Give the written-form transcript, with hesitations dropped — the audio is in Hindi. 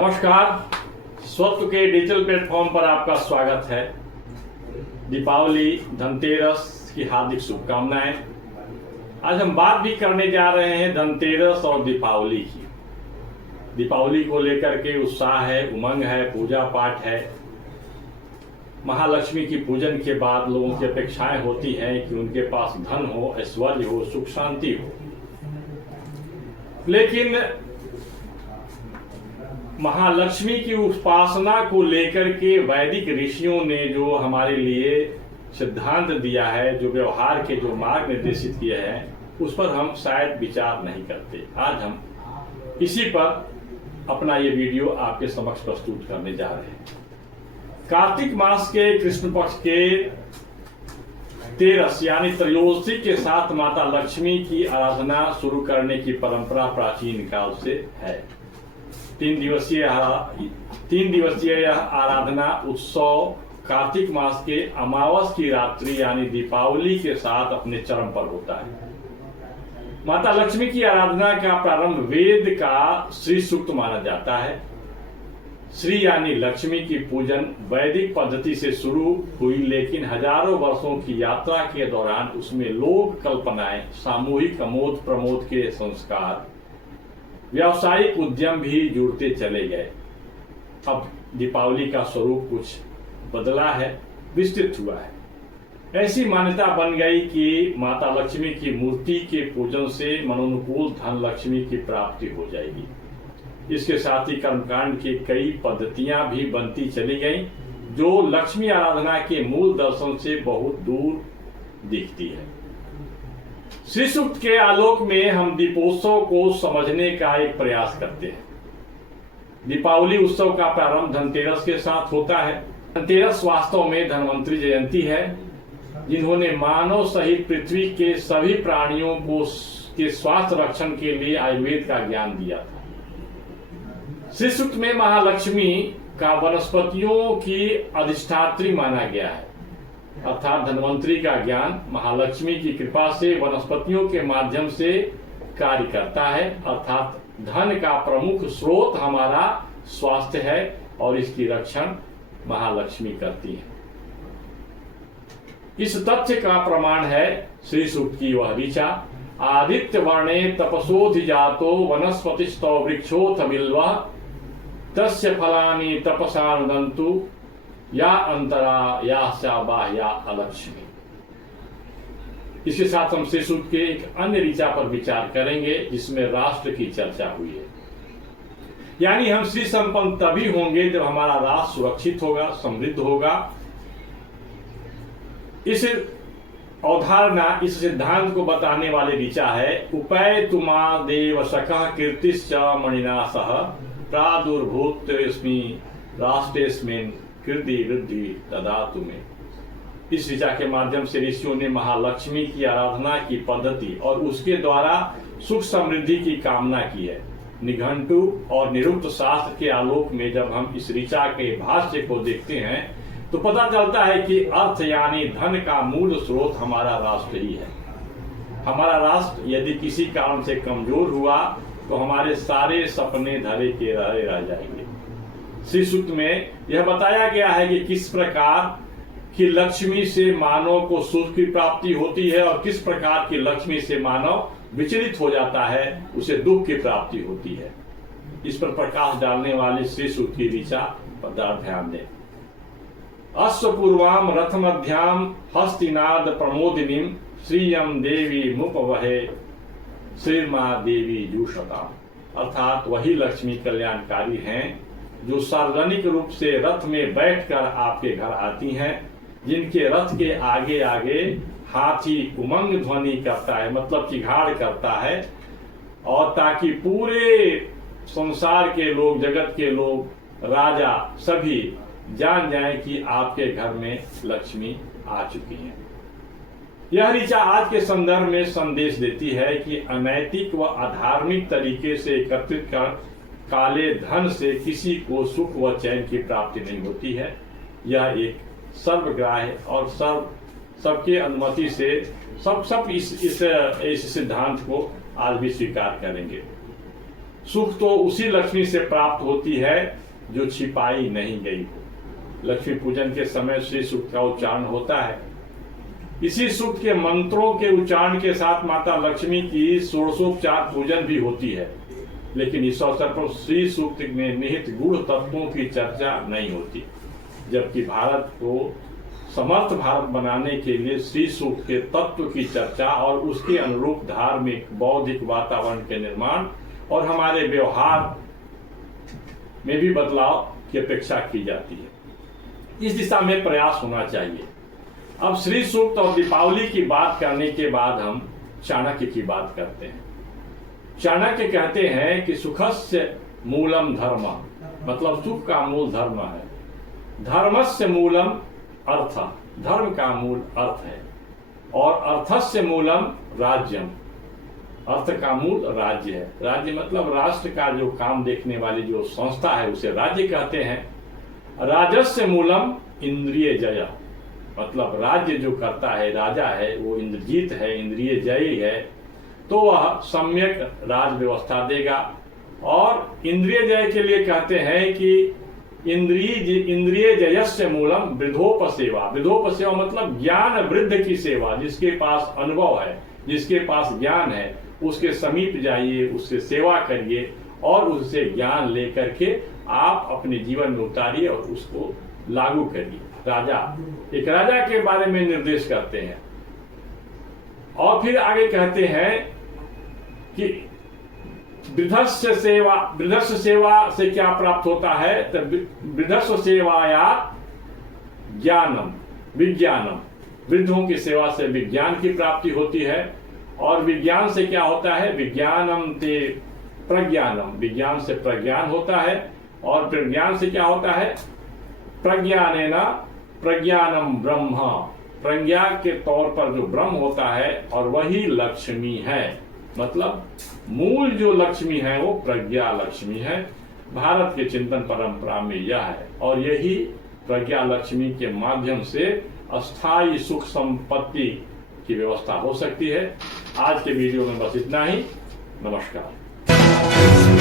नमस्कार। स्वत्व के डिजिटल प्लेटफॉर्म पर आपका स्वागत है। दीपावली, धनतेरस की हार्दिक शुभकामनाएं। आज हम बात भी करने जा रहे हैं धनतेरस और दीपावली की। दीपावली को लेकर के उत्साह है, उमंग है, पूजा पाठ है। महालक्ष्मी की पूजन के बाद लोगों की अपेक्षाएं होती हैं कि उनके पास धन हो, ऐश्वर्य हो, सुख शांति हो। लेकिन महालक्ष्मी की उपासना को लेकर के वैदिक ऋषियों ने जो हमारे लिए सिद्धांत दिया है, जो व्यवहार के जो मार्ग निर्देशित किए हैं, उस पर हम शायद विचार नहीं करते। आज हम इसी पर अपना ये वीडियो आपके समक्ष प्रस्तुत करने जा रहे हैं। कार्तिक मास के कृष्ण पक्ष के तेरस यानी त्रयोदशी के साथ माता लक्ष्मी की आराधना शुरू करने की परंपरा प्राचीन काल से है। तीन दिवसीय यह आराधना उत्सव कार्तिक मास के अमावस की रात्रि यानी दीपावली के साथ अपने चरम पर होता है। माता लक्ष्मी की आराधना का प्रारंभ वेद का श्री सूक्त माना जाता है। श्री यानी लक्ष्मी की पूजन वैदिक पद्धति से शुरू हुई, लेकिन हजारों वर्षों की यात्रा के दौरान उसमें लोक कल्पनाएं, सामूहिक अमोद प्रमोद के संस्कार, व्यावसायिक उद्यम भी जुड़ते चले गए। अब दीपावली का स्वरूप कुछ बदला है, विस्तृत हुआ है। ऐसी मान्यता बन गई कि माता लक्ष्मी की मूर्ति के पूजन से मनोनुकूल धन लक्ष्मी की प्राप्ति हो जाएगी। इसके साथ ही कर्मकांड की कई पद्धतियां भी बनती चली गईं, जो लक्ष्मी आराधना के मूल दर्शन से बहुत दूर दिखती है। श्री सूक्त के आलोक में हम दीपोत्सव को समझने का एक प्रयास करते हैं। दीपावली उत्सव का प्रारंभ धनतेरस के साथ होता है। धनतेरस वास्तव में धन्वंतरी जयंती है, जिन्होंने मानव सहित पृथ्वी के सभी प्राणियों को के स्वास्थ्य रक्षण के लिए आयुर्वेद का ज्ञान दिया था। श्री सूक्त में महालक्ष्मी का वनस्पतियों की अधिष्ठात्री माना गया है, अर्थात धन्वंतरी का ज्ञान महालक्ष्मी की कृपा से वनस्पतियों के माध्यम से कार्य करता है। अर्थात धन का प्रमुख स्रोत हमारा स्वास्थ्य है और इसकी रक्षण महालक्ष्मी करती है। इस तथ्य का प्रमाण है श्री सूक्त की वह ऋचा, आदित्य वर्णे तपसोधिजातो वनस्पतिस्तो वृक्षोथ बिल्वः तस्य फलानि तपसा नुदन्तु या अंतरा या बाह्या अलक्ष्मी। इसके साथ हम श्री सूक्त के एक अन्य ऋचा पर विचार करेंगे, जिसमें राष्ट्र की चर्चा हुई है। यानी हम श्री संपन्न तभी होंगे जब हमारा राष्ट्र सुरक्षित होगा, समृद्ध होगा। इस अवधारणा, इस सिद्धांत को बताने वाले ऋचा है, उपय तुमा देव शकः कीर्तिश्च मणिना सह प्रादुर्भूतस्मि राष्ट्रेस्मिन् कीर्ति वृद्धि तदा तुम्हें। इस ऋचा के माध्यम से ऋषियों ने महालक्ष्मी की आराधना की पद्धति और उसके द्वारा सुख समृद्धि की कामना की है। निघंटु और निरुक्त शास्त्र के आलोक में जब हम इस ऋचा के भाष्य को देखते हैं तो पता चलता है कि अर्थ यानी धन का मूल स्रोत हमारा राष्ट्र ही है। हमारा राष्ट्र यदि किसी कारण से कमजोर हुआ तो हमारे सारे सपने धरे के रह जाएंगे। श्री सूक्त में यह बताया गया है कि किस प्रकार की लक्ष्मी से मानव को सुख की प्राप्ति होती है और किस प्रकार की लक्ष्मी से मानव विचलित हो जाता है, उसे दुख की प्राप्ति होती है। इस पर प्रकाश डालने वाली श्री सूक्त की ऋचा पर ध्यान दें। अश्वपूर्वाम रथमध्याम हस्तिनाद प्रमोदिनीम श्रीयम देवी मुपवहे श्रीमा देवी जूषताम। अर्थात वही लक्ष्मी कल्याणकारी हैं जो सार्वजनिक रूप से रथ में बैठकर आपके घर आती हैं, जिनके रथ के आगे आगे हाथी उमंग ध्वनि करता है, मतलब कि घाड़ करता है, और ताकि पूरे संसार के लोग, जगत के लोग, राजा सभी जान जाएं कि आपके घर में लक्ष्मी आ चुकी है। यह ऋचा आज के संदर्भ में संदेश देती है कि अनैतिक व अधार्मिक तरीके से एकत्रित कर काले धन से किसी को सुख व चैन की प्राप्ति नहीं होती है। यह एक सर्वग्राह्य और सबके अनुमति से सब इस सिद्धांत को आज भी स्वीकार करेंगे। सुख तो उसी लक्ष्मी से प्राप्त होती है जो छिपाई नहीं गई हो। लक्ष्मी पूजन के समय श्री सूक्त का उच्चारण होता है। इसी सूक्त के मंत्रों के उच्चारण के साथ माता लक्ष्मी की षोडशोपचार पूजन भी होती है, लेकिन इस अवसर पर श्री सूक्त में निहित गूढ़ तत्वों की चर्चा नहीं होती। जबकि भारत को समर्थ भारत बनाने के लिए श्री सूक्त के तत्व की चर्चा और उसके अनुरूप धार्मिक बौद्धिक वातावरण के निर्माण और हमारे व्यवहार में भी बदलाव की अपेक्षा की जाती है। इस दिशा में प्रयास होना चाहिए। अब श्री सूक्त और दीपावली की बात करने के बाद हम चाणक्य की बात करते हैं। चाणक्य कहते हैं कि सुखस्य मूलम धर्म, मतलब सुख का मूल धर्म है। धर्मस्य मूलम अर्थ, धर्म का मूल अर्थ है। और अर्थस्य मूलम राज्यम, अर्थ का मूल राज्य है। राज्य मतलब राष्ट्र का जो काम देखने वाली जो संस्था है उसे राज्य कहते हैं। राजस्य मूलम इंद्रिय जय, मतलब राज्य जो करता है राजा है वो इंद्रजीत है, इंद्रिय जयी है, तो वह सम्यक राज व्यवस्था देगा। और इंद्रिय जय के लिए कहते हैं कि इंद्रिय जयस्य मूलम वृद्धोपसेवा। वृद्धोपसेवा मतलब ज्ञान वृद्ध की सेवा। जिसके पास अनुभव है, जिसके पास ज्ञान है, उसके समीप जाइए, उससे सेवा करिए और उससे ज्ञान लेकर के आप अपने जीवन में उतारिए और उसको लागू करिए। राजा, एक राजा के बारे में निर्देश करते हैं। और फिर आगे कहते हैं कि वृद्धस्य सेवा से क्या प्राप्त होता है? तो वृद्धस्य सेवाया ज्ञानम विज्ञानम, वृद्धों की सेवा से विज्ञान की प्राप्ति होती है। और विज्ञान से क्या होता है? विज्ञानम ते प्रज्ञानम, विज्ञान से प्रज्ञान होता है। और प्रज्ञान से क्या होता है? प्रज्ञानेना प्रज्ञानम ब्रह्म, प्रज्ञा के तौर पर जो ब्रह्म होता है और वही लक्ष्मी है। मतलब मूल जो लक्ष्मी है वो प्रज्ञा लक्ष्मी है। भारत के चिंतन परंपरा में यह है और यही प्रज्ञा लक्ष्मी के माध्यम से अस्थायी सुख संपत्ति की व्यवस्था हो सकती है। आज के वीडियो में बस इतना ही। नमस्कार।